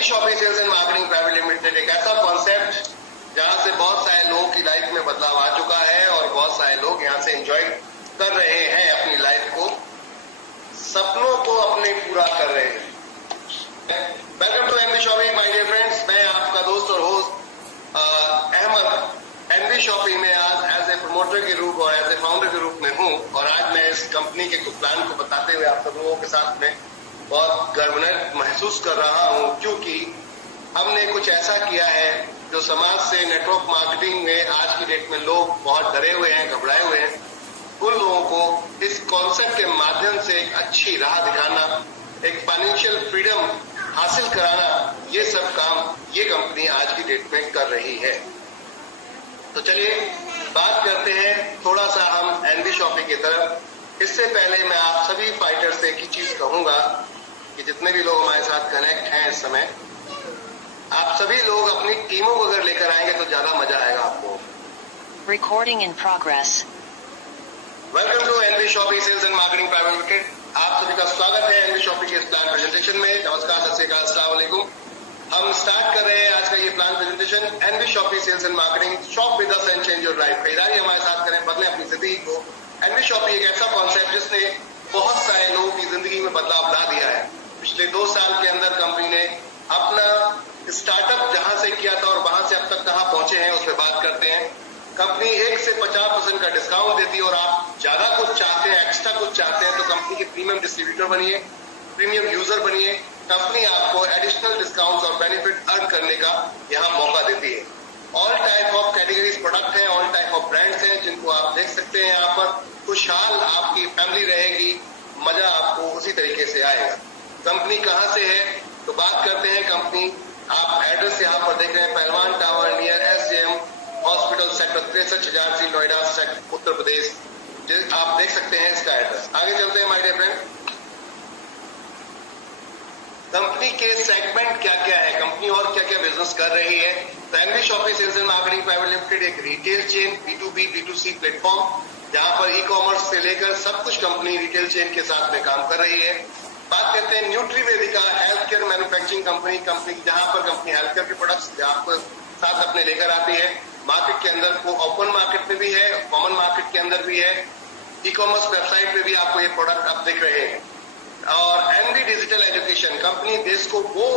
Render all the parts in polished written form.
MV shopping sales and marketing private limited एक ऐसा concept जहां से बहुत सारे लोगों की लाइफ में बदलाव आ चुका है और बहुत सारे लोग यहां से एंजॉय कर रहे हैं अपनी लाइफ को, सपनों को अपने पूरा कर रहे हैं। Welcome to MV shopping my dear friends, मैं आपका दोस्त और होस्ट अहमद एमवी शॉपिंग में आज एज ए प्रमोटर के रूप और एज ए फाउंडर के रूप में हूं और आज मैं इस कंपनी के कुछ प्लान को बताते हुए आप सब लोगों के साथ में बहुत गर्वनत महसूस कर रहा हूं, क्योंकि हमने कुछ ऐसा किया है जो समाज से नेटवर्क मार्केटिंग में आज की डेट में लोग बहुत डरे हुए हैं, घबराए हुए हैं। उन लोगों को इस कॉन्सेप्ट के माध्यम से एक अच्छी राह दिखाना, एक फाइनेंशियल फ्रीडम हासिल कराना, ये सब काम ये कंपनी आज की डेट में कर रही है। तो चलिए बात करते हैं थोड़ा सा हम एनवी शॉपिंग की तरफ। इससे पहले मैं आप सभी फाइटर से एक ही चीज कहूंगा कि जितने भी लोग हमारे साथ कनेक्ट हैं इस समय, आप सभी लोग अपनी टीमों को अगर लेकर आएंगे तो ज्यादा मजा आएगा आपको। Recording in progress. Welcome to NV shopping sales and marketing private limited. आप सभी का स्वागत है एनवी शॉपिंग के इस प्लान प्रेजेंटेशन में। नमस्कार, सत श्री अकाल, अस्सलाम वालेकुम। हम स्टार्ट कर रहे हैं आज का ये plan presentation, NV shopping sales and marketing, shop with us and change your life. खरीदारी हमारे साथ करें, बदलें अपनी जिंदगी को। एनवी शॉपिंग एक ऐसा कॉन्सेप्ट जिसने बहुत सारे लोगों की जिंदगी में बदलाव ला दिया है। पिछले 2 साल के अंदर कंपनी ने अपना स्टार्टअप जहां से किया था और वहां से अब तक कहां पहुंचे हैं उस पर बात करते हैं। कंपनी 1 से 50% का डिस्काउंट देती है और आप ज्यादा कुछ चाहते हैं, एक्स्ट्रा कुछ चाहते हैं तो कंपनी के प्रीमियम डिस्ट्रीब्यूटर बनिए, प्रीमियम यूजर बनिए। कंपनी आपको एडिशनल डिस्काउंट और बेनिफिट अर्न करने का यहाँ मौका देती है। All type of categories product हैं, ऑल टाइप ऑफ ब्रांड्स हैं जिनको आप देख सकते हैं यहाँ पर। खुशहाल आपकी फैमिली रहेगी, मजा आपको उसी तरीके से आएगा। कंपनी कहाँ से है तो बात करते हैं। कंपनी आप एड्रेस यहाँ पर देख रहे हैं, Pahalwan tower near SJM hospital sector 63,000 Noida Uttar Pradesh. आप देख सकते हैं इसका एड्रेस। आगे चलते हैं माय डियर फ्रेंड। कंपनी के सेगमेंट क्या क्या है, कंपनी और क्या क्या बिजनेस कर रही है। तो NV shopping sales and marketing private limited एक retail chain B2B B2C platform जहां पर ई कॉमर्स से लेकर सब कुछ कंपनी रिटेल चेन के साथ में काम कर रही है। बात करते हैं न्यूट्री वेदिका हेल्थ केयर मैन्युफैक्चरिंग कंपनी जहां पर कंपनी हेल्थ केयर के प्रोडक्ट्स आपको साथ अपने लेकर आती है। मार्केट के अंदर वो ओपन मार्केट में भी है, कॉमन मार्केट के अंदर भी है, ई कॉमर्स वेबसाइट पे भी आपको ये प्रोडक्ट आप दिख रहे हैं। और एनवी डिजिटल एजुकेशन कंपनी देश को वो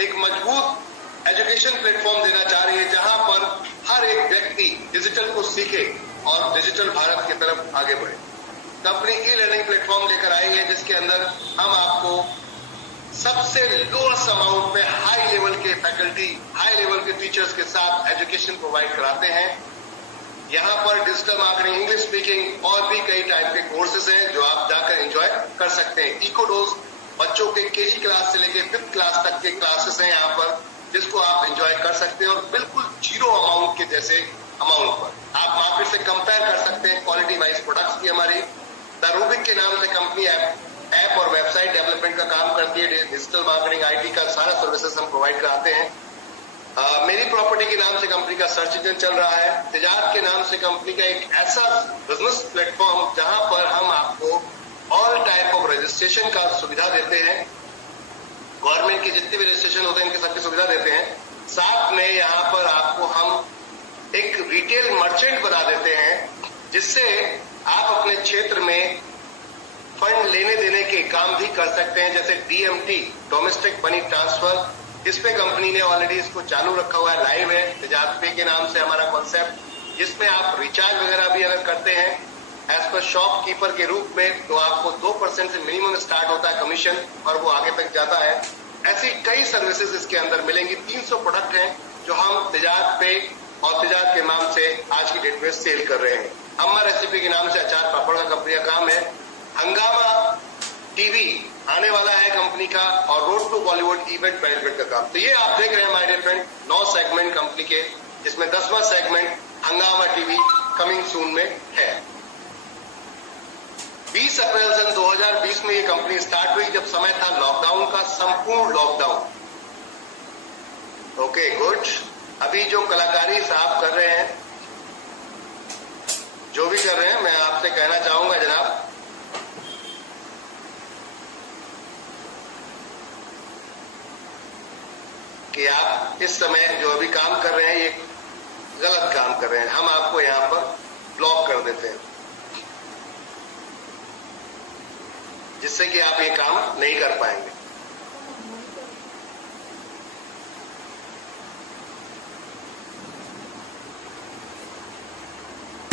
एक मजबूत एजुकेशन प्लेटफॉर्म देना चाह रही है जहां पर हर एक व्यक्ति डिजिटल को सीखे और डिजिटल भारत की तरफ आगे बढ़े। कंपनी ई लर्निंग प्लेटफॉर्म लेकर आई है जिसके अंदर हम आपको सबसे लोएस्ट अमाउंट में हाई लेवल के फैकल्टी, हाई लेवल के टीचर्स के साथ एजुकेशन प्रोवाइड कराते हैं। यहाँ पर डिजिटल मार्केटिंग, इंग्लिश स्पीकिंग और भी कई टाइप के कोर्सेज हैं जो आप जाकर एंजॉय कर सकते हैं। इकोडोज बच्चों के केजी क्लास से लेकर 5th क्लास तक के क्लासेस हैं यहाँ पर जिसको आप एंजॉय कर सकते हैं और बिल्कुल 0 अमाउंट के जैसे अमाउंट पर आप मार्केट से कंपेयर कर सकते हैं क्वालिटी वाइज प्रोडक्ट्स की। हमारी द रूबिक के नाम से कंपनी ऐप और वेबसाइट डेवलपमेंट का काम करती है। डिजिटल मार्केटिंग IT का सारा सर्विसेज हम प्रोवाइड कराते हैं। मेरी प्रॉपर्टी के नाम से कंपनी का सर्च इंजन चल रहा है। तिजारत के नाम से कंपनी का एक ऐसा बिजनेस प्लेटफॉर्म जहां पर हम आपको ऑल टाइप ऑफ रजिस्ट्रेशन का सुविधा देते हैं। गवर्नमेंट के जितने भी रजिस्ट्रेशन होते हैं इनकी सबकी सुविधा देते हैं। साथ में यहाँ पर आपको हम एक रिटेल मर्चेंट बना देते हैं जिससे आप अपने क्षेत्र में फंड लेने देने के काम भी कर सकते हैं, जैसे DMT डोमेस्टिक मनी ट्रांसफर। इस पे कंपनी ने ऑलरेडी इसको चालू रखा हुआ है, लाइव है। तिजारत पे के नाम से हमारा कॉन्सेप्ट, जिसमें आप रिचार्ज वगैरह भी अगर करते हैं एज पर शॉपकीपर के रूप में तो आपको 2% से मिनिमम स्टार्ट होता है कमीशन और वो आगे तक जाता है। ऐसी कई सर्विसेज इसके अंदर मिलेंगी। 300 प्रोडक्ट हैं जो हम तिजारत पे और तिजारत के नाम से आज की डेट में सेल कर रहे हैं। अम्मा रेसिपी के नाम से अचार पापड़ का कंपनी का काम है। हंगामा टीवी आने वाला है कंपनी का और road to Bollywood event management का काम। तो ये आप देख रहे हैं my dear friend 9 segment company के, जिसमें 10वां segment Hungama TV coming soon में है। 20 अप्रैल सन 2020 में ये कंपनी स्टार्ट हुई जब समय था लॉकडाउन का, संपूर्ण लॉकडाउन। Okay good. अभी जो कलाकारी साहब कर रहे हैं, जो भी कर रहे हैं, मैं आपसे कहना चाहूंगा जनाब, इस समय जो अभी काम कर रहे हैं ये गलत काम कर रहे हैं, हम आपको यहाँ पर ब्लॉक कर देते हैं, जिससे कि आप ये काम नहीं कर पाएंगे।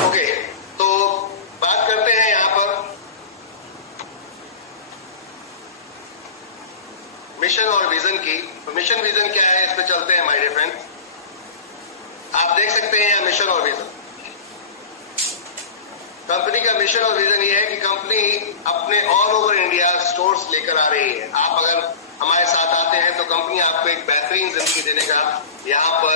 ओके, तो बात करते हैं यहाँ पर मिशन और विजन की। तो मिशन विजन क्या है, इस पे चलते हैं माय डियर फ्रेंड्स। आप देख सकते हैं यहाँ मिशन और विजन। कंपनी का मिशन और विजन ये है कि कंपनी अपने ऑल ओवर इंडिया स्टोर्स लेकर आ रही है। आप अगर हमारे साथ आते हैं तो कंपनी आपको एक बेहतरीन जिंदगी देने का यहाँ पर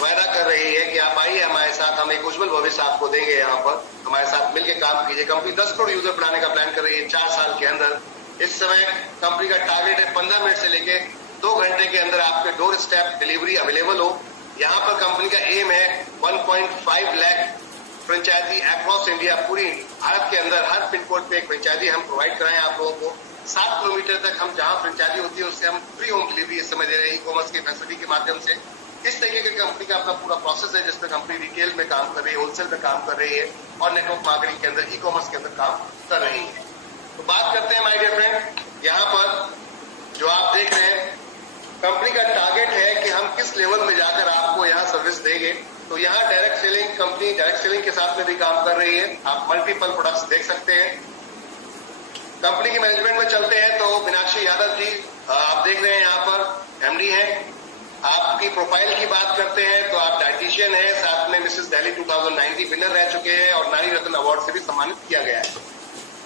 वायदा कर रही है कि आप आइए हमारे साथ, हम एक उज्जवल भविष्य आपको देंगे। यहाँ पर हमारे साथ मिलकर काम कीजिए। कंपनी 10 करोड़ यूजर बनाने का प्लान कर रही है 4 साल के अंदर। इस समय कंपनी का टारगेट है 15 मिनट से लेके 2 घंटे के अंदर आपके डोर स्टेप डिलीवरी अवेलेबल हो। यहाँ पर कंपनी का एम है 1.5 लाख फ्रेंचाइजी अक्रॉस इंडिया, पूरी भारत के अंदर हर पिन कोड पे एक फ्रेंचाइजी हम प्रोवाइड कराएं आप लोगों को। 7 किलोमीटर तक हम जहां फ्रेंचाइजी होती है उससे हम फ्री होम डिलीवरी इस समय दे रहे हैं ई-कॉमर्स की फैसिलिटी के माध्यम से। इस तरीके की कंपनी का अपना पूरा प्रोसेस है जिसमें कंपनी रिटेल में काम कर रही है, होलसेल में काम कर रही है और नेटवर्क मार्केटिंग के अंदर ई-कॉमर्स के अंदर काम कर रही है। तो बात करते हैं माय डियर फ्रेंड, यहाँ पर जो आप देख रहे हैं कंपनी का टारगेट है कि हम किस लेवल में जाकर आपको यहाँ सर्विस देंगे। तो यहाँ direct selling, company direct selling के साथ में भी काम कर रही है। आप मल्टीपल प्रोडक्ट्स देख सकते हैं। कंपनी की मैनेजमेंट में चलते हैं तो मीनाक्षी यादव जी आप देख रहे हैं यहाँ पर एमडी हैं। आपकी प्रोफाइल की बात करते हैं तो आप डाइटिशियन है, साथ में मिसेस दिल्ली 2019 विनर रह चुके हैं और नारी रत्न अवार्ड से भी सम्मानित किया गया है।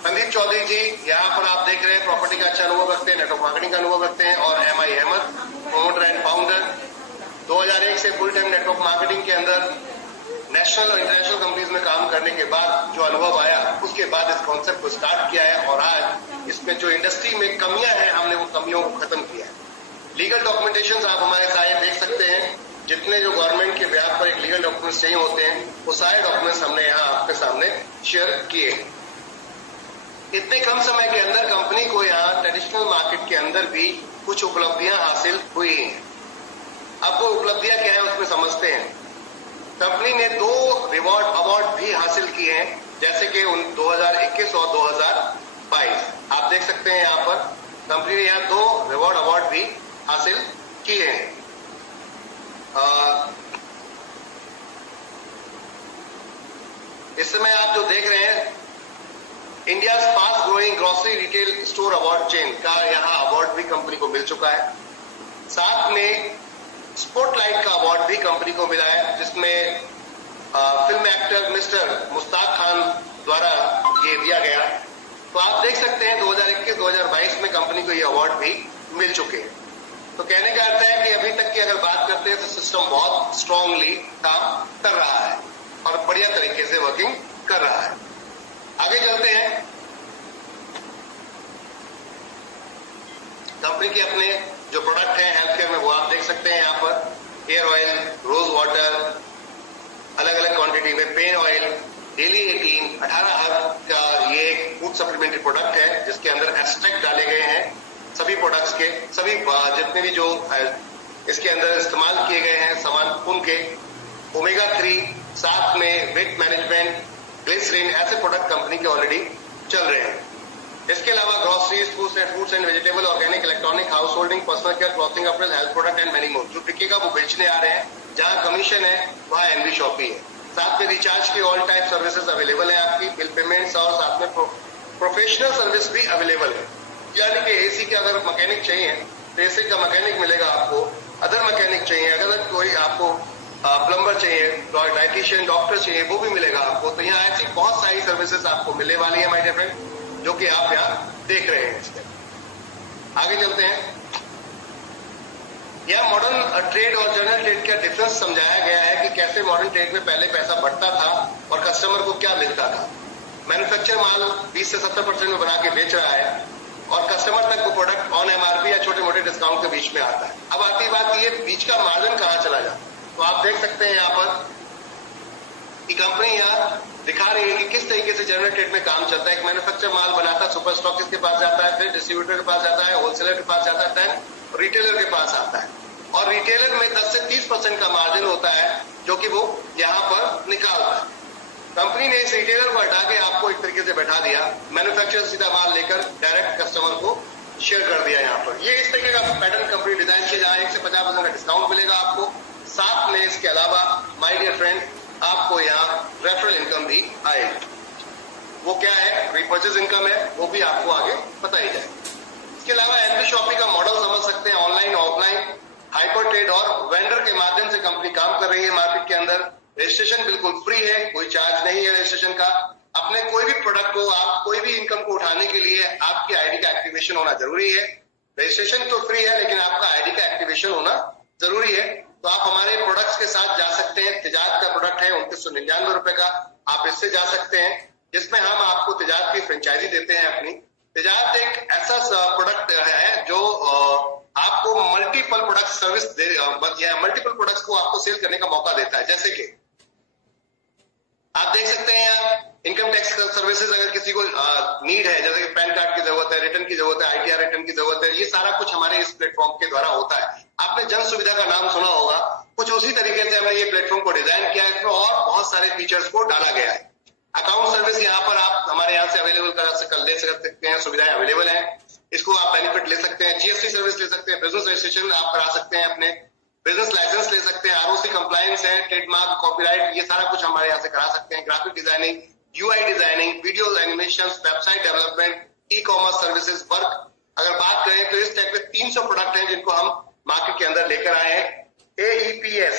संदीप चौधरी जी यहाँ पर आप देख रहे हैं प्रॉपर्टी का अच्छा अनुभव रखते हैं, नेटवर्क मार्केटिंग का अनुभव रखते हैं और MI Ahmed promoter and founder 2001 से फुल टाइम नेटवर्क मार्केटिंग के अंदर नेशनल और इंटरनेशनल कंपनीज में काम करने के बाद जो अनुभव आया उसके बाद इस कॉन्सेप्ट को स्टार्ट किया है और आज इसमें जो इंडस्ट्री में कमियां हैं हमने वो कमियों को खत्म किया है। लीगल डॉक्यूमेंटेशन आप हमारे सारे देख सकते हैं। जितने जो गवर्नमेंट के ब्याज पर एक लीगल डॉक्यूमेंट्स चाहिए होते हैं वो सारे डॉक्यूमेंट्स हमने यहाँ आपके सामने शेयर किए। इतने कम समय के अंदर कंपनी को यहाँ ट्रेडिशनल मार्केट के अंदर भी कुछ उपलब्धियां हासिल हुई हैं। अब वो उपलब्धियां क्या है उसमें समझते हैं। कंपनी ने 2 रिवॉर्ड अवार्ड भी हासिल किए हैं, जैसे कि 2021 और 2022। आप देख सकते हैं यहाँ पर कंपनी ने यहाँ 2 रिवॉर्ड अवार्ड भी हासिल किए हैं। इस समय आप जो देख रहे हैं India fast growing grocery retail store award chain का यहाँ अवार्ड भी कंपनी को मिल चुका है। साथ में स्पॉटलाइट का अवार्ड भी कंपनी को मिला है, जिसमें film actor mister Mushtaq Khan द्वारा ये दिया गया। तो आप देख सकते हैं 2021-2022 में कंपनी को ये अवार्ड भी मिल चुके हैं। तो कहने का अर्थ है कि अभी तक की अगर बात करते हैं तो सिस्टम बहुत स्ट्रांगली काम कर रहा है और बढ़िया तरीके से वर्किंग कर रहा है। आगे चलते हैं। कंपनी के अपने जो प्रोडक्ट हैं हेल्थ केयर में वो आप देख सकते हैं यहाँ पर हेयर ऑयल, रोज वाटर, अलग अलग क्वांटिटी में पेन ऑयल, डेली 18 हर्ब का ये एक फूड सप्लीमेंट्री प्रोडक्ट है जिसके अंदर एक्सट्रैक्ट डाले गए हैं सभी प्रोडक्ट्स के। सभी जितने भी जो इसके अंदर इस्तेमाल किए गए हैं सामान उनके ओमेगा 3, साथ में वेट मैनेजमेंट, ग्लिसरीन, ऐसे प्रोडक्ट कंपनी के ऑलरेडी चल रहे हैं। इसके अलावा groceries, fruits and vegetable, organic, electronic, house holding, personal care, clothing, April, health product and many more. जो बिकेगा वो बेचने आ रहे हैं, जहां कमीशन है वहां एनवी शॉपी है। साथ में रिचार्ज की ऑल टाइप सर्विसेज अवेलेबल है आपकी, बिल पेमेंट्स और साथ में प्रोफेशनल सर्विस भी अवेलेबल है। यानी कि एसी के अगर मैकेनिक चाहिए तो एसी का मैकेनिक मिलेगा आपको, अदर मैकेनिक चाहिए, अगर कोई आपको प्लम्बर चाहिए, डाइटिशियन, डॉक्टर चाहिए वो भी मिलेगा आपको। तो यहाँ ऐसी बहुत सारी सर्विसेज आपको मिलने वाली है माय डियर फ्रेंड, जो कि आप यहाँ देख रहे हैं। इसमें आगे चलते हैं। यह मॉडर्न ट्रेड और जनरल ट्रेड का डिफरेंस समझाया गया है कि कैसे मॉडर्न ट्रेड में पहले पैसा बढ़ता था और कस्टमर को क्या मिलता था। मैन्युफैक्चर माल 20 से 70% में बना के बेच रहा है और कस्टमर तक वो प्रोडक्ट ऑन एमआरपी या छोटे मोटे डिस्काउंट के बीच में आता है। अब आती बात ये बीच का मार्जिन कहाँ चला जाता है। तो आप देख सकते हैं यहाँ पर कि कंपनी यहाँ दिखा रही है कि किस तरीके से जनरल ट्रेड में काम चलता है। एक मैन्युफैक्चर माल बनाता है, सुपर स्टॉकिस्ट के पास जाता है, फिर डिस्ट्रीब्यूटर के पास जाता है, होलसेलर के पास जाता है, देन रिटेलर के पास आता है। और रिटेलर में 10 से 30% का मार्जिन होता है जो कि वो यहाँ पर निकालता है। कंपनी ने इस रिटेलर को हटा के आपको एक तरीके से बैठा दिया, मैन्युफैक्चरर सीधा माल लेकर डायरेक्ट कस्टमर को शेयर कर दिया यहाँ पर। ये इस तरीके का पैटर्न कंपनी डिजाइन किया, जहाँ 1 से 50% का डिस्काउंट मिलेगा आपको। साथ में इसके अलावा माय डियर फ्रेंड, आपको यहाँ रेफरल इनकम भी आएगी। वो क्या है, रिपर्चेज इनकम है, वो भी आपको आगे बताई जाए। इसके अलावा एनबी शॉपी का मॉडल समझ सकते हैं, ऑनलाइन ऑफलाइन हाइपर ट्रेड और वेंडर के माध्यम से कंपनी काम कर रही है मार्केट के अंदर। रजिस्ट्रेशन बिल्कुल फ्री है, कोई चार्ज नहीं है रजिस्ट्रेशन का। अपने कोई भी प्रोडक्ट को, आप कोई भी इनकम को उठाने के लिए आपकी आईडी का एक्टिवेशन होना जरूरी है। रजिस्ट्रेशन तो फ्री है, लेकिन आपका आईडी का एक्टिवेशन होना जरूरी है। तो आप हमारे प्रोडक्ट्स के साथ जा सकते हैं। तेजाब का प्रोडक्ट है 2999 रुपए का, आप इससे जा सकते हैं, जिसमें हम आपको तेजाब की फ्रेंचाइजी देते हैं अपनी। तेजाब एक ऐसा प्रोडक्ट है जो आपको multiple product service multiple products को आपको सेल करने का मौका देता है। जैसे कि आप देख सकते हैं यहाँ इनकम टैक्स सर्विसेज अगर किसी को नीड है, जैसे कि पैन कार्ड की जरूरत है, रिटर्न की जरूरत है, आईटीआर रिटर्न की जरूरत है, ये सारा कुछ हमारे इस प्लेटफॉर्म के द्वारा होता है। आपने जन सुविधा का नाम सुना होगा, कुछ उसी तरीके से हमने ये प्लेटफॉर्म को डिजाइन किया है। इसमें और बहुत सारे फीचर्स को डाला गया है। अकाउंट सर्विस यहाँ पर आप हमारे यहाँ से अवेलेबल ले सकते हैं, सुविधाएं अवेलेबल है, इसको आप बेनिफिट ले सकते हैं। जीएसटी सर्विस ले सकते हैं, बिजनेस रजिस्ट्रेशन आप करा सकते हैं, अपने बिजनेस लाइसेंस ले सकते हैं, आरओसी कंप्लायंस है, ट्रेडमार्क, कॉपीराइट, ये सारा कुछ हमारे यहाँ से करा सकते हैं। Graphic designing, UI designing, video animation, website development, e commerce services work. अगर बात करें तो इस टाइप के 300 प्रोडक्ट हैं जिनको हम मार्केट के अंदर लेकर आए हैं। AEPS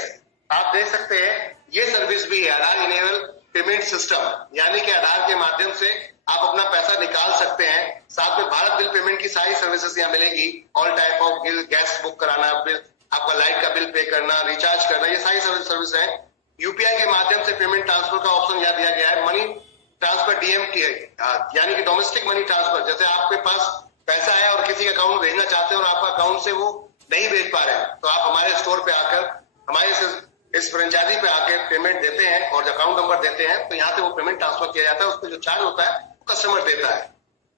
आप देख सकते हैं, ये सर्विस भी है, आधार इनेबल पेमेंट सिस्टम, यानी कि आधार के माध्यम से आप अपना पैसा निकाल सकते हैं। साथ में भारत बिल पेमेंट की सारी सर्विसेज यहाँ मिलेगी। All type of bill, gas book कराना, बिल, आपका लाइट का बिल पे करना, रिचार्ज करना, ये सारी सर्विस है। यूपीआई के माध्यम से पेमेंट ट्रांसफर का ऑप्शन यहाँ दिया गया है। मनी ट्रांसफर DMT यानी कि डोमेस्टिक मनी ट्रांसफर, जैसे आपके पास पैसा है और किसी के अकाउंट में भेजना चाहते हैं और आपका अकाउंट से वो नहीं भेज पा रहे हैं, तो आप हमारे स्टोर पे आकर, हमारे इस फ्रेंचाइजी पे आके पेमेंट देते हैं और अकाउंट नंबर देते हैं, तो यहाँ से वो पेमेंट ट्रांसफर किया जाता है। उसको जो चार्ज होता है वो कस्टमर देता है।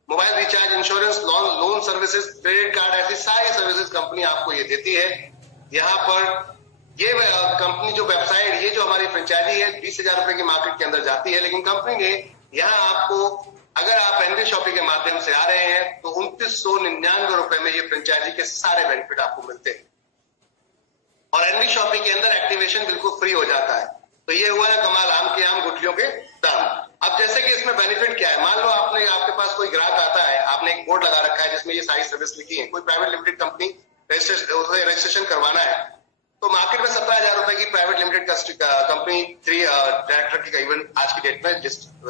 Mobile recharge, insurance, loan services, credit card, ऐसी सारी सर्विसेज कंपनी आपको ये देती है। यहाँ पर ये कंपनी जो वेबसाइट, ये जो हमारी फ्रेंचाइजी है 20,000 रुपए की मार्केट के अंदर जाती है, लेकिन कंपनी ने यहाँ आपको, अगर आप एनबी शॉपी के माध्यम से आ रहे हैं तो 2999 रुपए में ये फ्रेंचाइजी के सारे बेनिफिट आपको मिलते हैं। और एनबी शॉपी के अंदर एक्टिवेशन बिल्कुल फ्री हो जाता है। तो ये हुआ है कमाल, आम के आम गुठलियों के दाम। अब जैसे कि इसमें बेनिफिट क्या है, मान लो आपके पास कोई ग्राहक आता है, आपने एक बोर्ड लगा रखा है जिसमें ये सारी सर्विस लिखी है, कोई प्राइवेट लिमिटेड कंपनी रजिस्ट्रेशन करवाना है, तो मार्केट में 17,000 रुपए की प्राइवेट लिमिटेड कंपनी 3 डायरेक्टर की इवन आज की डेट में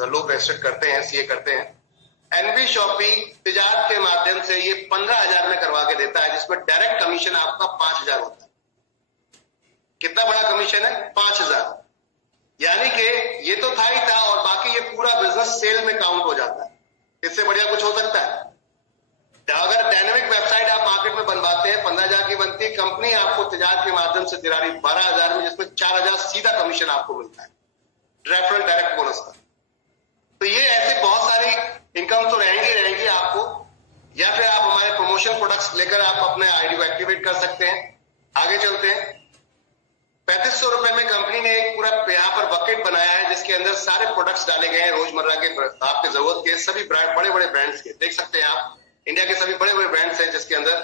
लोग रजिस्टर करते हैं, सीए करते हैं। एनबी शॉपी तिजारत के माध्यम से ये 15,000 में करवा के देता है, जिसमें डायरेक्ट कमीशन आपका 5,000 होता है। कितना बड़ा कमीशन है, 5,000। यानी कि ये तो था ही था, और बाकी ये पूरा बिजनेस सेल में काउंट हो जाता है। इससे बढ़िया कुछ हो सकता है? अगर डायनेमिक वेबसाइट आप मार्केट में बनवाते हैं, 15,000 की बनती है, कंपनी आपको तिजारत के माध्यम से दिला रही 12,000 में, जिसमें 4,000 सीधा कमीशन आपको मिलता है, रेफरल डायरेक्ट बोनस का। तो ये ऐसे बहुत सारी इनकम तो रहेंगी आपको, या फिर आप हमारे प्रमोशन प्रोडक्ट्स लेकर आप अपने आईडी को एक्टिवेट कर सकते हैं। आगे चलते हैं। 3500 रुपए में कंपनी ने एक पूरा यहाँ पर बकेट बनाया है, जिसके अंदर सारे प्रोडक्ट्स डाले गए हैं रोजमर्रा के, आपके जरूरत के सभी बड़े बड़े ब्रांड्स के। देख सकते हैं आप, इंडिया के सभी बड़े बड़े ब्रांड्स हैं, जिसके अंदर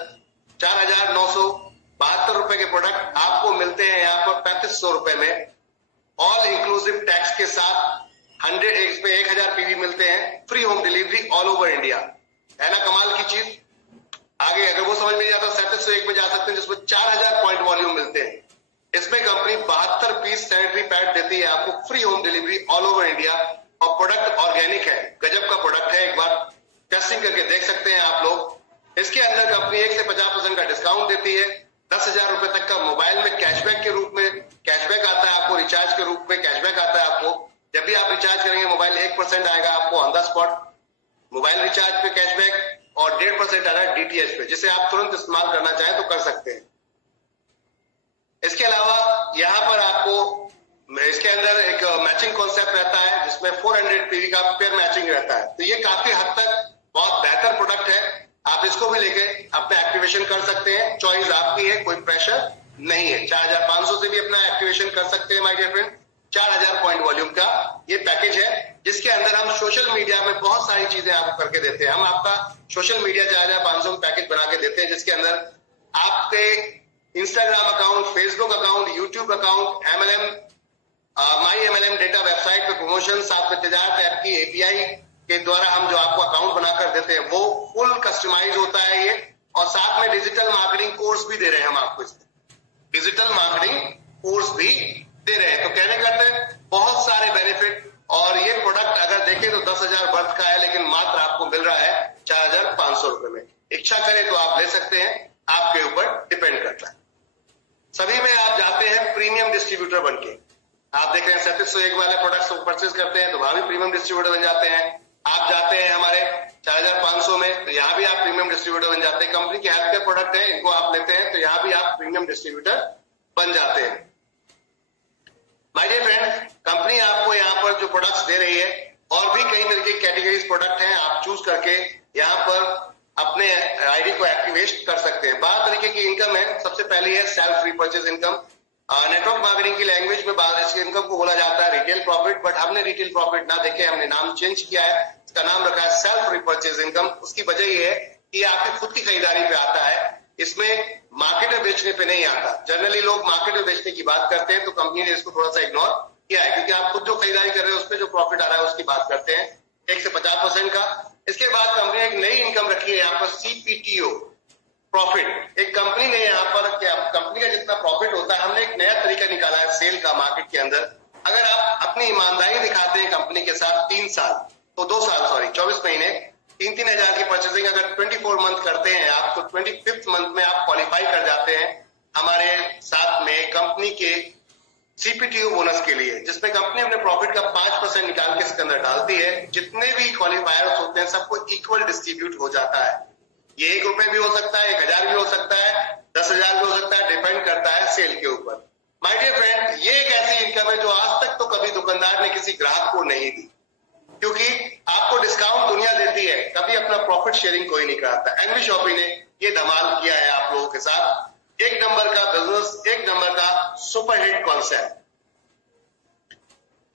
4,972 रुपए के प्रोडक्ट आपको मिलते हैं यहाँ पर 3500 रुपए में, ऑल इंक्लूसिव टैक्स के साथ। 1,000 PV मिलते हैं, free home delivery all over India. है ना कमाल की चीज? आगे अगर वो समझ में नहीं आता, 3701 में जा सकते हैं, जिसमें 4,000 पॉइंट वॉल्यूम मिलते हैं। इसमें कंपनी 72 पीस सैनिटरी पैड देती है आपको, free home delivery all over India, और प्रोडक्ट ऑर्गेनिक है, गजब का प्रोडक्ट है, एक बार टेस्टिंग करके देख सकते हैं आप लोग। इसके अंदर कंपनी 1 से 50% का डिस्काउंट देती है। 10,000 रुपए तक का मोबाइल में कैशबैक के रूप में कैशबैक आता है आपको, रिचार्ज के रूप में कैशबैक आता है आपको। जब भी आप रिचार्ज करेंगे मोबाइल 1% आएगा आपको on the spot mobile recharge पे कैशबैक, और 1.5% आ रहा है DTH पे, जिसे आप तुरंत इस्तेमाल करना चाहें तो कर सकते हैं। इसके अलावा यहाँ पर आपको इसके अंदर एक मैचिंग कॉन्सेप्ट रहता है, जिसमें 400 PV का पेयर मैचिंग रहता है। तो ये काफी हद तक बहुत बेहतर प्रोडक्ट है, आप इसको भी लेके अपने एक्टिवेशन कर सकते हैं। चॉइस आपकी है, कोई प्रेशर नहीं है। 4500 से भी अपना एक्टिवेशन कर सकते हैं my dear friend. 4000 point volume का ये पैकेज है, जिसके अंदर हम सोशल मीडिया में बहुत सारी चीजें आपको करके देते हैं। हम आपका सोशल मीडिया 4500 पैकेज बना के देते हैं, जिसके अंदर आपके Instagram account, Facebook account, YouTube account, MLM, माई MLM डेटा वेबसाइट पे प्रमोशन, साथ में तजारत ऐप की API के द्वारा हम जो आपको अकाउंट बनाकर देते हैं वो फुल कस्टमाइज होता है ये। और साथ में डिजिटल मार्केटिंग कोर्स भी दे रहे हैं हम आपको, इसमें डिजिटल मार्केटिंग कोर्स भी दे रहे हैं। तो कहने का अर्थ बहुत सारे बेनिफिट। और ये प्रोडक्ट अगर देखें तो 10,000 वर्थ का है, लेकिन मात्र आपको मिल रहा है 4,500 रुपए में। इच्छा करें तो आप ले सकते हैं, आपके ऊपर डिपेंड करता है। सभी में आप जाते हैं प्रीमियम डिस्ट्रीब्यूटर बनके। आप देख रहे हैं 3701 वाले प्रोडक्ट्स को परचेज करते हैं तो वहां भी प्रीमियम डिस्ट्रीब्यूटर बन जाते हैं। आप जाते हैं हमारे 4500 में तो यहाँ भी आप प्रीमियम डिस्ट्रीब्यूटर बन जाते हैं। कंपनी के हेल्थ केयर प्रोडक्ट है, इनको आप लेते हैं तो यहाँ भी आप प्रीमियम डिस्ट्रीब्यूटर बन जाते हैं। माय डियर फ्रेंड, कंपनी आपको यहाँ पर जो प्रोडक्ट्स दे रही है और भी कई तरह की कैटेगरीज प्रोडक्ट हैं, आप चूज करके यहाँ पर अपने आईडी को एक्टिवेट कर सकते हैं। 12 तरीके की इनकम है। सबसे पहली है self repurchase income. Network marketing की लैंग्वेज में इस इनकम को बोला जाता है रिटेल प्रॉफिट, बट हमने रिटेल प्रॉफिट ना देखे, हमने नाम चेंज किया है, इसका नाम रखा है सेल्फ रिपर्चेज इनकम। उसकी वजह ये है कि आपकी खुद की खरीदारी पे आता है, इसमें मार्केट में बेचने पे नहीं आता। जनरली लोग मार्केट में बेचने की बात करते हैं तो कंपनी ने इसको थोड़ा सा इग्नोर किया है, क्योंकि आप खुद जो खरीदारी कर रहे हैं उस पर जो प्रॉफिट आ रहा है उसकी बात करते हैं 1 से 50% का। इसके बाद कंपनी ने एक नई इनकम रखी है यहाँ पर, CPTO प्रॉफिट। एक कंपनी ने यहाँ पर क्या कंपनी का जितना प्रॉफिट होता है, हमने एक नया तरीका निकाला है सेल का मार्केट के अंदर। अगर आप अपनी ईमानदारी दिखाते हैं कंपनी के साथ 3 साल तो 2 साल 24 महीने 3-3 हजार की परचेसिंग अगर 24 मंथ करते हैं आप, तो 25th मंथ में आप क्वालिफाई कर जाते हैं हमारे साथ में कंपनी के CPTO बोनस के लिए, जिसमें कंपनी अपने प्रॉफिट का 5% निकाल के इसके अंदर डालती है। जितने भी क्वालिफायर्स होते हैं सबको इक्वल डिस्ट्रीब्यूट हो जाता है। ये 1 रुपए भी हो सकता है, 1000 भी हो सकता है, 10,000 भी हो सकता है, डिपेंड करता है सेल के ऊपर। माय डियर फ्रेंड, ये एक ऐसी इनकम है जो आज तक तो कभी दुकानदार ने किसी ग्राहक को नहीं दी, क्योंकि आपको डिस्काउंट दुनिया देती है, कभी अपना प्रॉफिट शेयरिंग कोई नहीं कराता। एनवी शॉपी ने ये धमाल किया है आप लोगों के साथ। 1 नंबर का बिजनेस, 1 नंबर का सुपरहिट कॉन्सेप्ट।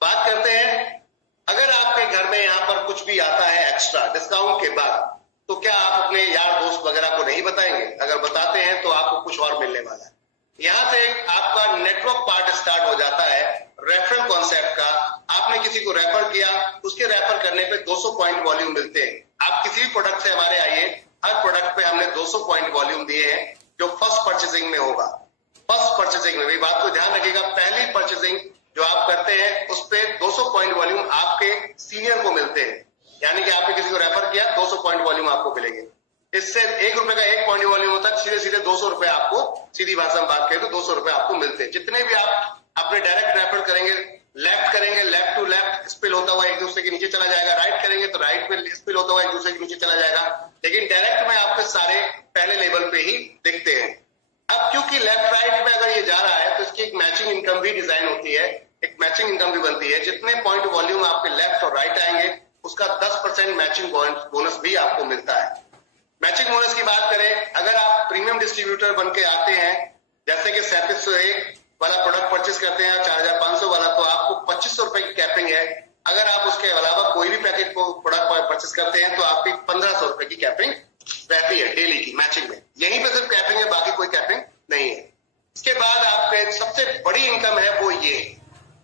बात करते हैं, अगर आपके घर में यहाँ पर कुछ भी आता है एक्स्ट्रा डिस्काउंट के बाद, तो क्या आप अपने यार दोस्त वगैरह को नहीं बताएंगे? अगर बताते हैं तो आपको कुछ और मिलने वाला है। यहां से आपका नेटवर्क पार्ट स्टार्ट हो जाता है रेफरल कॉन्सेप्ट का। आपने किसी को रेफर किया, उसके रेफर करने पे 200 पॉइंट वॉल्यूम मिलते हैं। आप किसी भी प्रोडक्ट से हमारे आइए, हर प्रोडक्ट पे हमने 200 पॉइंट वॉल्यूम दिए हैं, जो फर्स्ट परचेसिंग में होगा। फर्स्ट परचेसिंग में, भाई बात को ध्यान रखिएगा, पहली परचेसिंग जो आप करते हैं उस पे 200 पॉइंट वॉल्यूम आपके सीनियर को मिलते हैं। यानी कि आपने किसी को रेफर किया, 200 पॉइंट वॉल्यूम आपको मिलेंगे। इससे 1 रुपए का 1 पॉइंट वॉल्यूम होता है, सीधे सीधे 200 रुपए आपको, सीधी भाषा में बात करें तो 200 रुपए आपको मिलते हैं। जितने भी आप अपने डायरेक्ट रेफर करेंगे, लेफ्ट करेंगे, लेफ्ट टू लेफ्ट स्पिल होता हुआ एक दूसरे के नीचे चला जाएगा, राइट करेंगे तो राइट में स्पिल होता हुआ एक दूसरे के नीचे चला जाएगा। लेकिन डायरेक्ट में आपके सारे पहले लेवल पे ही दिखते हैं। अब क्योंकि लेफ्ट राइट में अगर ये जा रहा है तो इसकी एक मैचिंग इनकम भी डिजाइन होती है, एक मैचिंग इनकम भी बनती है। जितने पॉइंट वॉल्यूम आपके लेफ्ट और राइट आएंगे उसका 10% मैचिंग बोनस भी आपको मिलता है। मैचिंग बोनस की बात करें, अगर आप प्रीमियम डिस्ट्रीब्यूटर बन के आते हैं, जैसे कि 3701 वाला प्रोडक्ट परचेस करते हैं 4500 वाला, तो आपको 2500 रुपए की कैपिंग है। अगर आप उसके अलावा कोई भी पैकेज को प्रोडक्ट परचेस करते हैं तो आपकी 1500 रुपए की कैपिंग रहती है डेली की मैचिंग में। यहीं पे सिर्फ कैपिंग है, बाकी कोई कैपिंग नहीं है। इसके बाद आपके सबसे बड़ी इनकम है वो ये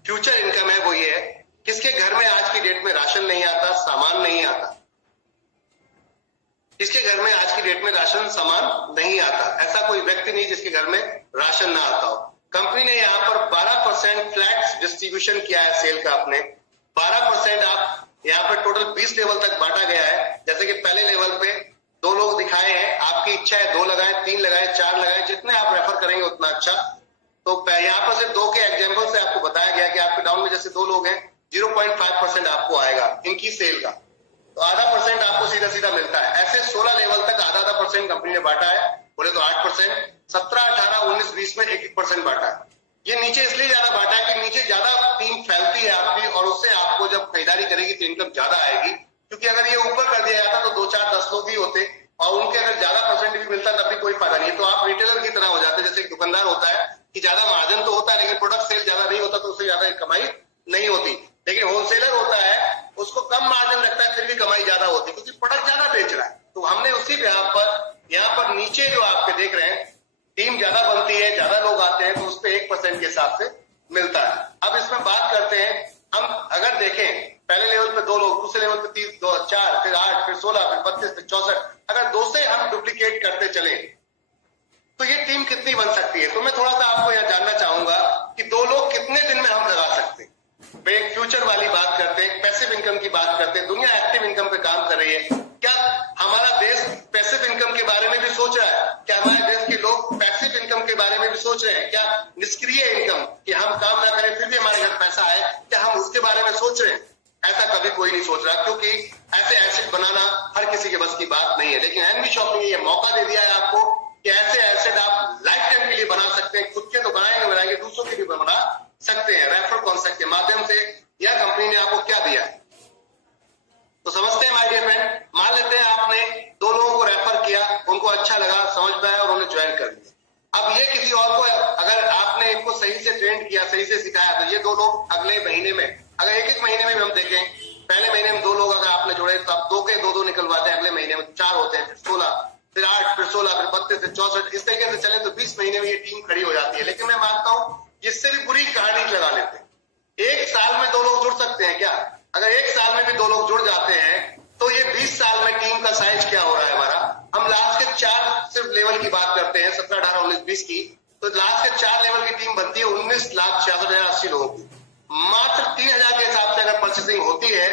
फ्यूचर इनकम है, वो ये है किसके घर में आज की डेट में राशन नहीं आता, सामान नहीं आता? किसके घर में आज की डेट में राशन सामान नहीं आता? ऐसा कोई व्यक्ति नहीं जिसके घर में राशन ना आता हो। कंपनी ने यहाँ पर 12% फ्लैट डिस्ट्रीब्यूशन किया है सेल का। अपने 12% आप यहाँ पर टोटल 20 लेवल तक बांटा गया है। जैसे कि पहले लेवल पे 2 लोग दिखाए हैं, आपकी इच्छा है 2 लगाएं, 3 लगाएं, 4 लगाएं, जितने आप रेफर करेंगे उतना अच्छा। तो यहाँ पर सिर्फ 2 के एग्जाम्पल से आपको बताया गया कि आपके डाउन में जैसे 2 लोग हैं, 0.5% आपको आएगा इनकी सेल का, तो आधा % आपको सीधा सीधा मिलता है। ऐसे 16 लेवल तक आधा % कंपनी ने बांटा है, बोले तो 8%, 17, 18, 19, 20 में 1% बांटा है। ये नीचे इसलिए ज्यादा बांटा है कि नीचे ज्यादा टीम फैलती है आपकी, और उससे आपको जब खरीदारी करेगी तो इनकम ज्यादा आएगी। क्योंकि अगर ये ऊपर कर दिया जाता तो 2, 4, 10 लोग ही होते और उनके अगर ज्यादा परसेंट भी मिलता है तब भी कोई फायदा नहीं है। तो आप रिटेलर की तरह हो जाते हैं, जैसे एक दुकानदार होता है कि ज्यादा मार्जिन तो होता है लेकिन प्रोडक्ट सेल ज्यादा नहीं होता तो उससे ज्यादा कमाई नहीं होती। लेकिन होलसेलर होता है उसको कम मार्जिन रखता है फिर भी कमाई ज्यादा होती है क्योंकि प्रोडक्ट ज्यादा बेच रहा है। तो हमने उसी पे यहाँ पर नीचे जो आपके देख रहे हैं टीम ज्यादा बनती है, ज्यादा लोग आते हैं तो उस पर 1% के हिसाब से मिलता है। अब इसमें बात करते हैं हम, अगर देखें पहले लेवल पे 2 लोग, दूसरे लेवल पे 3, 2, 4, फिर 8, फिर 16, फिर 32, फिर 64, अगर 2 से हम डुप्लीकेट करते चले तो ये टीम कितनी बन सकती है। तो मैं थोड़ा सा आपको यह जानना चाहूंगा कि 2 लोग कितने दिन में हम लगा सकते हैं। एक फ्यूचर वाली बात करते हैं, पैसिव इनकम की बात करते हैं। दुनिया एक्टिव इनकम पे काम कर रही है, क्या हमारा देश पैसिव इनकम के बारे में भी सोच रहा है? क्या हमारे देश के लोग पैसिव इनकम के बारे में भी सोच रहे हैं? क्या निष्क्रिय इनकम कि हम काम ना करें फिर भी हमारे घर पैसा आए, क्या हम उसके बारे में सोच रहे हैं? ऐसा कभी कोई नहीं सोच रहा क्योंकि ऐसे एसेट बनाना हर किसी के बस की बात नहीं है। लेकिन एनबी शॉपिंग ने ये मौका दे दिया है आपको कि ऐसे एसेट आप लाइफ टाइम के लिए बना सकते हैं। खुद के तो बनाएंगे, दूसरों के भी बना सकते हैं रेफर कॉन्सेप्ट के माध्यम से। यह कंपनी ने आपको क्या दिया है तो समझते हैं माय डियर फ्रेंड। मान लेते हैं आपने 2 लोगों को रेफर किया, उनको अच्छा लगा, समझ में आया और उन्होंने ज्वाइन कर लिया। अब ये किसी और को, अगर आपने इनको सही से ट्रेंड किया, सही से सिखाया तो ये 2 लोग अगले महीने में, अगर एक महीने में भी हम देखें, पहले महीने में 2 लोग अगर आपने जोड़े तो आप 2 के 2 निकलवाते हैं, अगले महीने में 4 होते हैं, फिर 16, फिर 8, फिर 16, फिर 32, फिर 64, इस तरीके से चले तो 20 महीने में ये टीम खड़ी हो जाती है। लेकिन मैं मानता हूं इससे भी बुरी कहानी लगा लेते हैं। 1 साल में 2 लोग जुड़ सकते हैं क्या? अगर 1 साल में भी 2 लोग जुड़ जाते हैं तो ये 20 साल में टीम का साइज क्या हो रहा है हमारा। हम लास्ट के 4 सिर्फ लेवल की बात करते हैं, 17, 18, 19, 20 की, तो लास्ट के 4 लेवल की टीम बनती है 19,66,080 लोगों की। मात्र 3,000 के हिसाब से अगर परचेसिंग होती है,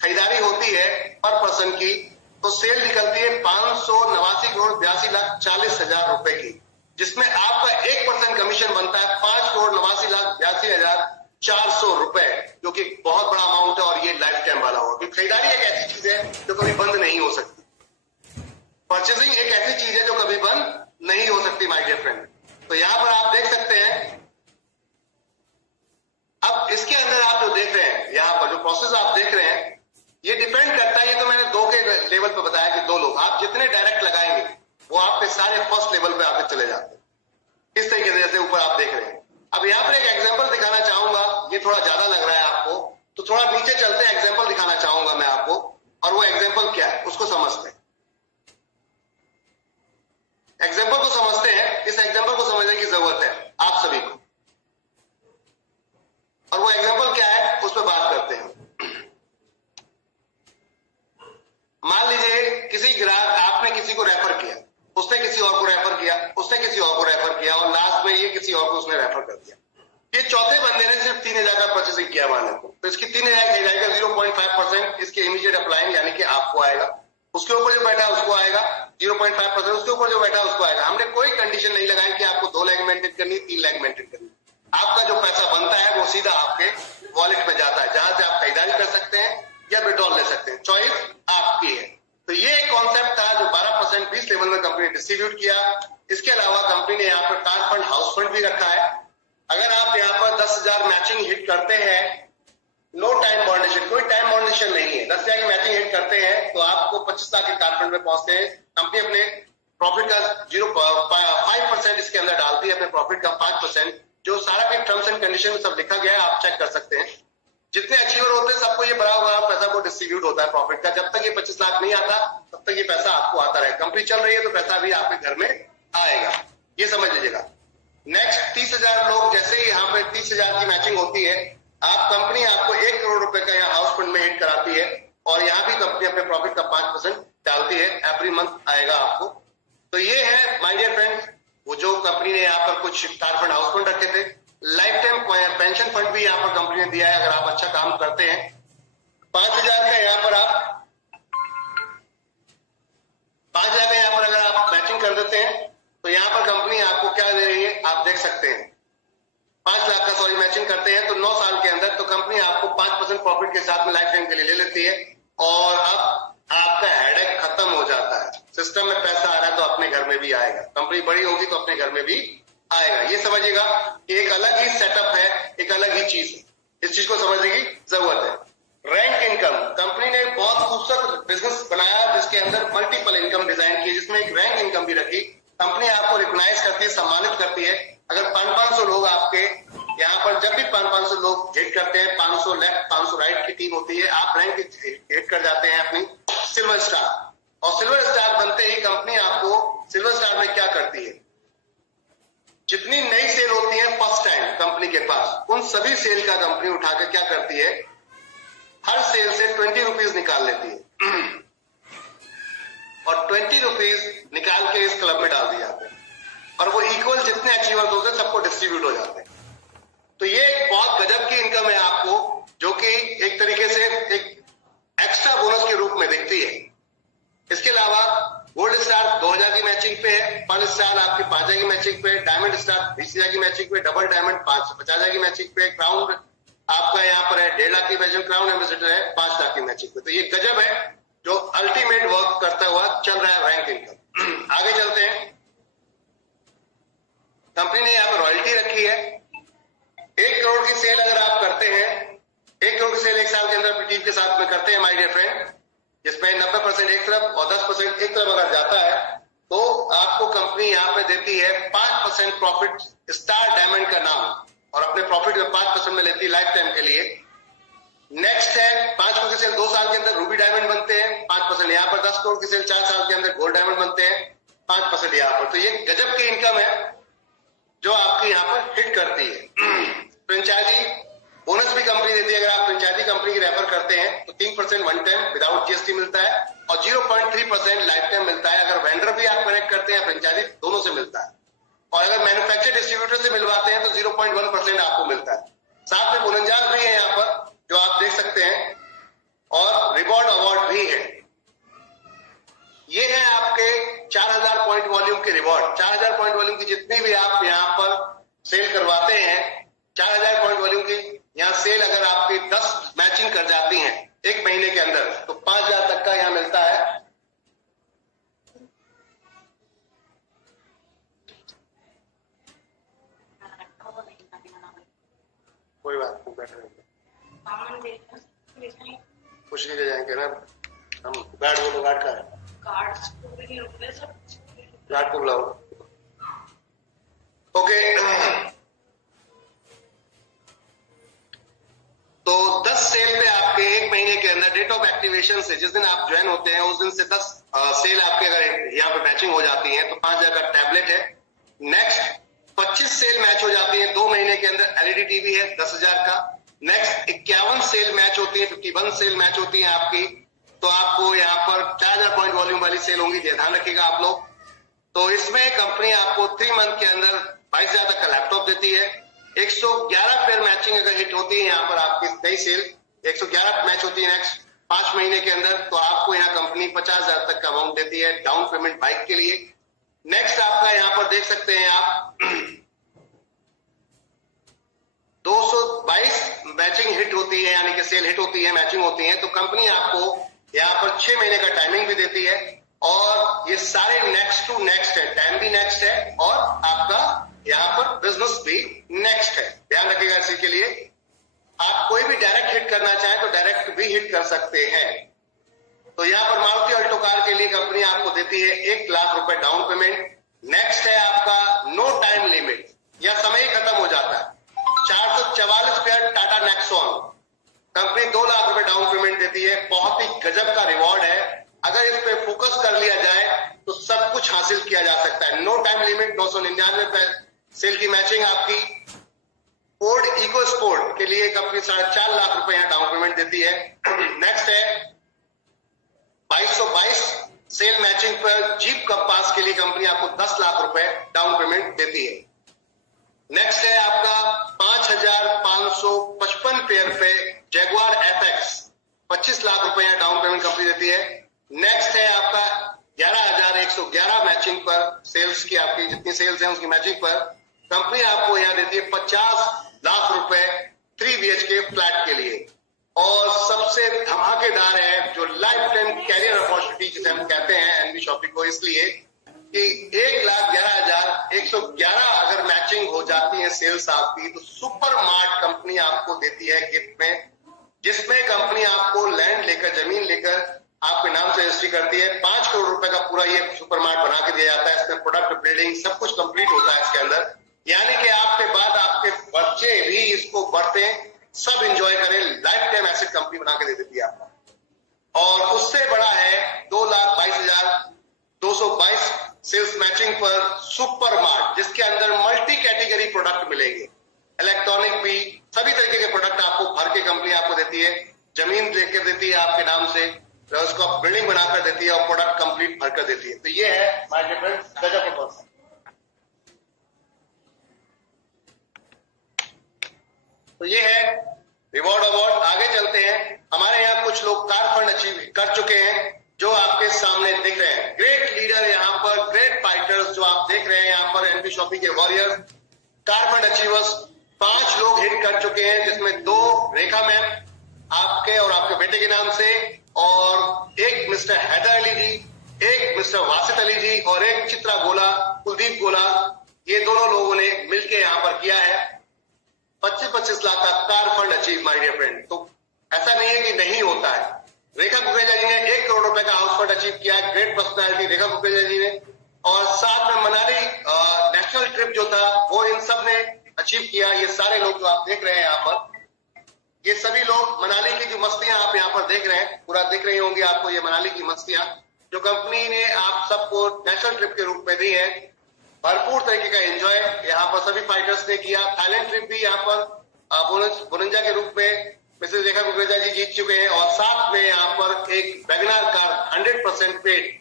खरीदारी होती है पर पर्सन की, तो सेल निकलती है 589,82,40,40,000 रुपए की, जिसमें आपका 1% कमीशन बनता है 5,89,82,400 रुपए, जो कि बहुत बड़ा अमाउंट है और ये लाइफ टाइम वाला होगा। क्योंकि खरीदारी एक ऐसी चीज है जो कभी बंद नहीं हो सकती। परचेसिंग एक ऐसी चीज है जो कभी बंद नहीं हो सकती माय डियर फ्रेंड। तो यहां पर आप देख सकते हैं, अब इसके अंदर आप जो देख रहे हैं, यहां पर जो प्रोसेस आप देख रहे हैं, ये डिपेंड करता है, ये तो मैंने 2 के लेवल पे बताया कि 2 लोग आप जितने डायरेक्ट लगाएंगे वो आपके सारे फर्स्ट लेवल पे आके चले जाते हैं। इस तरीके से जैसे ऊपर आप देख रहे हैं। अब यहां पर एक एग्जांपल दिखाना चाहूंगा, ये थोड़ा ज्यादा लग रहा है आपको तो थोड़ा नीचे चलते हैं, एग्जांपल दिखाना चाहूंगा मैं आपको, और वो एग्जांपल क्या है उसको समझते हैं। एग्जांपल को समझते हैं, इस एग्जांपल को समझने की जरूरत है आप सभी को, और वो एग्जांपल क्या है उस पर बात करते हैं। मान लीजिए किसी ग्राहक, आपने किसी को रेफर किया, उसने किसी और को रेफर किया, उसने किसी और को रेफर किया और लास्ट में ये किसी और को उसने रेफर कर दिया। ये चौथे बंदे ने सिर्फ 3,000 का परचेसिंग किया माने तो इसकी 3,000 का 0.5% इसके इमीडिएट अप्लाइंग यानी कि आपको आएगा, उसके ऊपर जो बैठा उसको आएगा 0.5%, उसके ऊपर जो बैठा उसको आएगा। हमने कोई कंडीशन नहीं लगाई कि आपको 2 लाख मेंटेन करनी, 3 लाख मेंटेन करनी। आपका जो पैसा बनता है वो सीधा आपके वॉलेट में जाता है, जहां से आप खरीदारी कर सकते हैं या विड्रॉल ले सकते हैं, चॉइस आपकी है। तो ये एक कॉन्सेप्ट था जो 12% 20 लेवल में कंपनी ने डिस्ट्रीब्यूट किया। इसके अलावा कंपनी ने यहाँ पर कार फंड, हाउस फंड भी रखा है। अगर आप यहाँ पर 10,000 मैचिंग हिट करते हैं, नो टाइम बाउंडेशन, कोई टाइम बाउंडेशन नहीं है, 10,000 की मैचिंग हिट करते हैं तो आपको 25 लाख के कार फंड में पहुंचते हैं। कंपनी अपने प्रॉफिट का 0.5% इसके अंदर डालती है, अपने प्रॉफिट का 5%, जो सारा के टर्म्स एंड कंडीशन में सब लिखा गया है, आप चेक कर सकते हैं। जितने अचीवर होते हैं सबको ये बड़ा होगा पैसा वो डिस्ट्रीब्यूट होता है प्रॉफिट का। जब तक ये 25 लाख नहीं आता तब तक ये पैसा आपको आता रहे। कंपनी चल रही है तो पैसा भी आपके घर में आएगा, ये समझ लीजिएगा। नेक्स्ट 30,000 लोग, जैसे ही यहाँ पे 30,000 की मैचिंग होती है, आप कंपनी आपको 1 करोड़ रुपए का यहाँ हाउस फंड में हिट कराती है और यहाँ भी कंपनी अपने प्रॉफिट का 5% डालती है, एवरी मंथ आएगा आपको। तो ये है माय डियर फ्रेंड्स, वो जो कंपनी ने यहाँ पर कुछ कार फंड, हाउस फंड रखे थे। लाइफ टाइम पेंशन फंड भी यहाँ पर कंपनी ने दिया है, अगर आप अच्छा काम करते हैं। 5,000 का यहाँ पर आप 5,000 का यहाँ पर अगर आप मैचिंग कर देते हैं तो यहाँ पर कंपनी आपको क्या दे रही है आप देख सकते हैं। 5 लाख का सॉरी मैचिंग करते हैं तो 9 साल के अंदर तो कंपनी आपको 5% प्रॉफिट के साथ में लाइफ टाइम के लिए ले लेती है और अब आपका हेडेक खत्म हो जाता है। सिस्टम में पैसा आ रहा है तो अपने घर में भी आएगा, कंपनी बड़ी होगी तो अपने घर में भी आएगा। ये समझिएगा कि एक अलग ही सेटअप है, एक अलग ही चीज है, इस चीज को समझने की जरूरत है। रैंक इनकम, कंपनी ने बहुत खूबसूरत बिजनेस बनाया जिसके अंदर मल्टीपल इनकम डिजाइन की, जिसमें एक रैंक इनकम भी रखी। कंपनी आपको रिकॉग्नाइज करती है, सम्मानित करती है। अगर 500 लोग आपके यहाँ पर, जब भी 500 लोग हिट करते हैं, 500 लेफ्ट 500 राइट की टीम होती है, आप रैंक हिट कर जाते हैं अपनी सिल्वर स्टार। और सिल्वर स्टार बनते ही कंपनी आपको सिल्वर स्टार में क्या करती है, जितनी नई सेल होती है फर्स्ट टाइम कंपनी के पास, उन सभी सेल का कंपनी उठा के क्या करती है, हर सेल से 20 रुपीज निकाल लेती है और 20 रुपीज निकाल के इस क्लब में डाल दिए जाते हैं और वो इक्वल जितने अचीवर्स होते हैं सबको डिस्ट्रीब्यूट हो जाते हैं। तो ये एक बहुत गजब की इनकम है आपको, जो कि एक तरीके से एक एक्स्ट्रा बोनस के रूप में दिखती है। इसके अलावा गोल्ड स्टार 2000 की मैचिंग पे है, पर्ल स्टार आपकी 5000 की मैचिंग पे, डायमंड स्टार 20,000 की मैचिंग पे, डबल डायमंड 50,000 की मैचिंग पे, क्राउन आपका यहाँ पर है 1.5 लाख की मैचिंग, क्राउन एम्बेसडर है 5 लाख की मैचिंग पे। तो ये गजब है जो अल्टीमेट वर्क करता हुआ चल रहा है रैंक इनकम। आगे चलते हैं। कंपनी ने यहाँ पर रॉयल्टी रखी है। 1 करोड़ की सेल अगर आप करते हैं, 1 करोड़ की सेल 1 साल के अंदर अपनी टीम के साथ में करते हैं माय डियर फ्रेंड, जिसमें 90% एक तरफ और 10% एक तरफ अगर जाता है, तो आपको कंपनी यहाँ पे देती है 5% प्रॉफिट स्टार डायमंड का नाम, और अपने प्रॉफिट में 5% में लेती है लाइफ टाइम के लिए। नेक्स्ट है 5 करोड़ की सेल 2 साल के अंदर रूबी डायमंड बनते हैं 5%। यहाँ पर 10 करोड़ की सेल 4 साल के अंदर गोल्ड डायमंड बनते हैं 5% यहाँ पर। तो ये गजब की इनकम है जो आपकी यहाँ पर हिट करती है। फ्रेंचाइजी बोनस भी कंपनी देती है। अगर आप फ्रेंचाइजी कंपनी की रेफर करते हैं तो 3% वन टाइम विदाउट जीएसटी मिलता है और 0.3% लाइफ टाइम मिलता है। अगर वेंडर भी आप कनेक्ट करते हैं फ्रेंचाइजी, दोनों से मिलता है। और अगर मैन्युफैक्चर डिस्ट्रीब्यूटर से मिलवाते हैं तो 0.1% आपको मिलता है। साथ में बोनंजास भी है यहाँ पर जो आप देख सकते हैं, और रिवॉर्ड अवार्ड भी है। ये है आपके 4000 पॉइंट वॉल्यूम के रिवॉर्ड। 4000 पॉइंट वॉल्यूम की जितनी भी आप यहाँ पर सेल करवाते हैं, 4000 पॉइंट वॉल्यूम की यहाँ सेल अगर आपकी 10 मैचिंग कर जाती हैं 1 महीने के अंदर, तो 5000 तक का यहाँ मिलता है। कोई बात नहीं, बैठ रहे कुछ नहीं ले जाएंगे ना हम। गार्ड बोलो, गार्ड का है, गार्ड को बुलाओ। ओके, तो 10 सेल पे आपके 1 महीने के अंदर डेट ऑफ एक्टिवेशन से, जिस दिन आप ज्वाइन होते हैं उस दिन से 10 सेल आपके अगर यहाँ पे मैचिंग हो जाती है तो 5000 का टैबलेट है। नेक्स्ट 25 सेल मैच हो जाती है 2 महीने के अंदर, एलईडी टीवी है 10,000 का। नेक्स्ट 51 सेल मैच होती है, 51 सेल मैच होती है आपकी, तो आपको यहाँ पर 4000 पॉइंट वॉल्यूम वाली सेल होंगी, ध्यान रखिएगा आप लोग। तो इसमें कंपनी आपको 3 मंथ के अंदर 22,000 तक का लैपटॉप देती है। 111 पेयर मैचिंग अगर हिट होती है यहाँ पर आपकी नई सेल, 111 मैच होती है नेक्स्ट 5 महीने के अंदर, तो आपको यहाँ कंपनी 50,000 तक का अमाउंट देती है डाउन पेमेंट बाइक के लिए। नेक्स्ट आपका यहाँ पर देख सकते हैं आप 222 मैचिंग हिट होती है, यानी कि सेल हिट होती है, मैचिंग होती है, तो कंपनी आपको यहाँ पर 6 महीने का टाइमिंग भी देती है। और ये सारे नेक्स्ट टू नेक्स्ट है, टाइम भी नेक्स्ट है और आपका यहाँ पर बिजनेस भी नेक्स्ट है, ध्यान रखिएगा इसी के लिए। आप कोई भी डायरेक्ट हिट करना चाहें तो डायरेक्ट भी हिट कर सकते हैं। तो यहाँ पर मारुति अल्टो कार के लिए कंपनी आपको देती है 1 लाख रुपए डाउन पेमेंट। नेक्स्ट है आपका नो टाइम लिमिट, या समय ही खत्म हो जाता है। 444 pair Tata Nexon, company 2 lakh रुपए डाउन पेमेंट देती है। बहुत ही गजब का रिवॉर्ड है, अगर इस पे फोकस कर लिया जाए तो सब कुछ हासिल किया जा सकता है। नो टाइम लिमिट, 999 सेल की मैचिंग आपकी। फोर्ड इको स्पोर्ट के लिए कंपनी 4.5 लाख रुपए यहाँ डाउन पेमेंट देती है। नेक्स्ट है 2222 सेल मैचिंग पर जीप कंपास के लिए कंपनी आपको 10 लाख रुपए डाउन पेमेंट देती है। नेक्स्ट है आपका 5555 पेयर पे जैगुआर एफएक्स, 25 लाख रुपए यहाँ डाउन पेमेंट कंपनी देती है। नेक्स्ट है आपका 11,111 मैचिंग पर सेल्स की, आपकी जितनी सेल्स हैं उसकी मैचिंग पर कंपनी आपको यहाँ देती है 50 लाख रुपए 3 BHK फ्लैट के लिए। और सबसे धमाकेदार है जो लाइफ टाइम कैरियर अपॉर्चुनिटी जिसे हम कहते हैं एनबी शॉपिंग को, इसलिए कि 1,11,111 अगर मैचिंग हो जाती है सेल्स आपकी, तो सुपर मार्ट कंपनी आपको देती है गिफ्ट में, जिसमें कंपनी आपको लैंड लेकर, जमीन लेकर आपके नाम से रजिस्ट्री करती है। 5 करोड़ रुपए का पूरा ये सुपरमार्ट बना के दिया जाता है। इसमें प्रोडक्ट बिल्डिंग सब कुछ कंप्लीट होता है इसके अंदर, यानी कि आपके बाद आपके बच्चे भी इसको बढ़ते सब एंजॉय करें। लाइफ टाइम एसेट कंपनी बना के दे देती है आपको। और उससे बड़ा है 2,22,222 सेल्स मैचिंग पर सुपरमार्ट, जिसके अंदर मल्टी कैटेगरी प्रोडक्ट मिलेंगे, इलेक्ट्रॉनिक भी, सभी तरीके के प्रोडक्ट आपको भर के कंपनी आपको देती है। जमीन लेकर देती है आपके नाम से, उसको बिल्डिंग बनाकर देती है और प्रोडक्ट कंप्लीट भरकर देती है। तो ये है माय डियर फ्रेंड्स गजब प्रपोजल। तो ये है रिवॉर्ड अवार्ड। आगे चलते हैं। हमारे यहाँ कुछ लोग कार फंड अचीव कर चुके हैं जो आपके सामने दिख रहे हैं। ग्रेट लीडर यहाँ पर, ग्रेट फाइटर्स जो आप देख रहे हैं यहाँ पर, एनपी शॉपी के वॉरियर्स, कार फंड अचीवर्स 5 लोग हिट कर चुके हैं, जिसमें 2 रेखा मैम आपके और आपके बेटे के नाम से, और एक मिस्टर हैदर अली जी, एक मिस्टर वासित अली जी और एक चित्रा गोला, कुलदीप गोला। ये दोनों लोगों ने मिलकर यहाँ पर किया है 25-25 लाख का car fund achieve my dear friend. तो ऐसा नहीं है कि नहीं होता है। रेखा कुकरेजा जी ने 1 करोड़ रुपए का हाउस फंड अचीव किया है, ग्रेट पर्सनैलिटी रेखा कुकरेजा जी ने। और साथ में मनाली नेशनल ट्रिप जो था वो इन सब ने अचीव किया। ये सारे लोग जो आप देख रहे हैं यहाँ पर, ये सभी लोग मनाली की जो मस्तियां आप यहाँ पर देख रहे हैं, पूरा दिख रही होंगी आपको ये मनाली की मस्तियां जो कंपनी ने आप सबको नेशनल ट्रिप के रूप में दी है। भरपूर तरीके का एंजॉय यहाँ पर सभी फाइटर्स ने किया। थाईलैंड ट्रिप भी यहाँ पर बुरंजा के रूप में मिसेस रेखा कुकरेजा जी जीत चुके हैं, और साथ में यहाँ पर एक वैगनार कार 100% पेड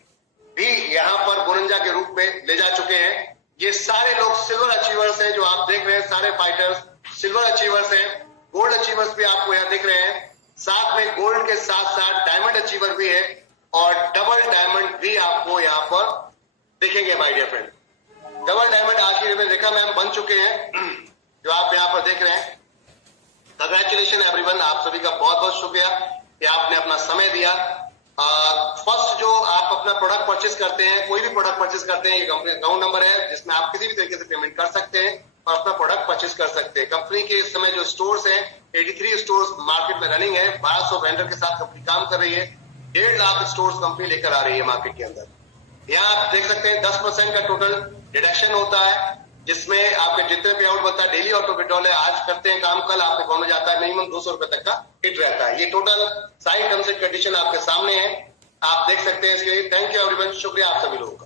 भी यहाँ पर बुरंजा के रूप में ले जा चुके हैं। ये सारे लोग सिल्वर अचीवर्स हैं जो आप देख रहे हैं, सारे फाइटर्स सिल्वर अचीवर्स हैं। गोल्ड अचीवर्स भी आपको यहाँ दिख रहे हैं, साथ में गोल्ड के साथ साथ डायमंड अचीवर भी है और डबल डायमंड भी आपको यहाँ पर दिखेंगे my dear friend. Double diamond आज की डेट में रेखा मैम बन चुके हैं जो आप यहाँ पर देख रहे हैं। कंग्रेचुलेशन एवरीवन, आप सभी का बहुत बहुत शुक्रिया कि आपने अपना समय दिया। फर्स्ट जो आप अपना प्रोडक्ट परचेस करते हैं, कोई भी प्रोडक्ट परचेस करते हैं, ये कंपनी अकाउंट नंबर है जिसमें आप किसी भी तरीके से पेमेंट कर सकते हैं और अपना प्रोडक्ट परचेस कर सकते हैं। कंपनी के इस समय जो स्टोर्स हैं 83 स्टोर्स मार्केट में रनिंग है, 1200 वेंडर के साथ कंपनी काम कर रही है। 1.5 लाख स्टोर्स कंपनी लेकर आ रही है मार्केट के अंदर। यहाँ आप देख सकते हैं 10% का टोटल डिडक्शन होता है, जिसमें आपके जितने पे आउट बनता है डेली ऑटो विड्रॉल है, आज करते हैं काम, कल आपके अकाउंट में जाता है, मिनिमम 200 रुपए तक का हिट रहता है। ये total sign terms and condition आपके सामने है, आप देख सकते हैं इसके लिए। थैंक यू एवरीवन, शुक्रिया आप सभी लोगों का।